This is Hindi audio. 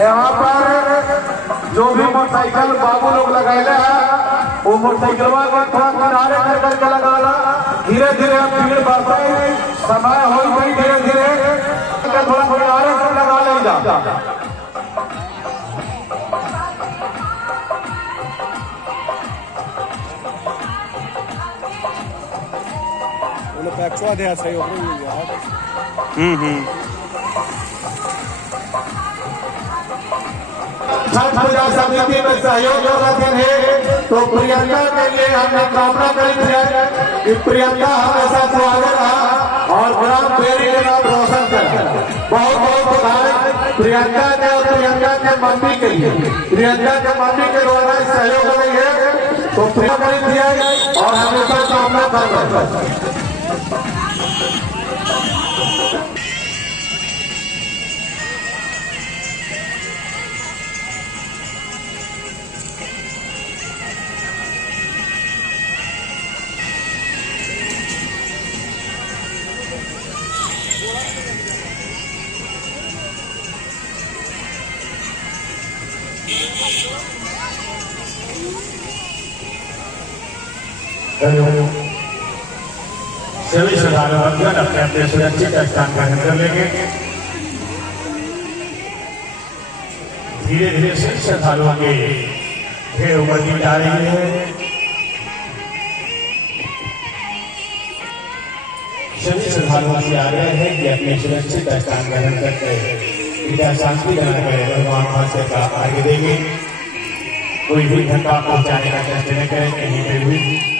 यहाँ पर जो भी मोटरसाइकिल बाबू लोग लगाए हैं वो मोटरसाइकिल को थोड़ा किनारे कर करके लगाना। धीरे धीरे भीड़ बढ़ते समय हो गई, धीरे धीरे थोड़ा किनारे से लगा ले जा। छठ पूजा समिति में सहयोग रखे हैं तो प्रियंका के लिए हमने कामना करी है कि प्रियंका हमेशा स्वागत रहा और ग्राम बेरी के नाम रोशन करे। बहुत बहुत बधाई प्रियंका के और प्रियंका के मम्मी के लिए। प्रियंका के मम्मी के द्वारा सहयोग रही है तो प्रियंका करी है और हमेशा कामना कर रहे हैं। सभी श्रद्धालुगण अपने अपने सुरक्षित स्थान ग्रहण कर लेंगे। धीरे धीरे सभी श्रद्धालुओं की भीड़ उमड़ती जा रही है। सभी श्रद्धालुओं से आग्रह है कि अपने सुरक्षित स्थान ग्रहण करके पिता शांति बनाकर भगवान भास्कर का आगे देंगे। कोई भी धक्का पहुंचाने का चेष्टा न करें, कहीं पे भी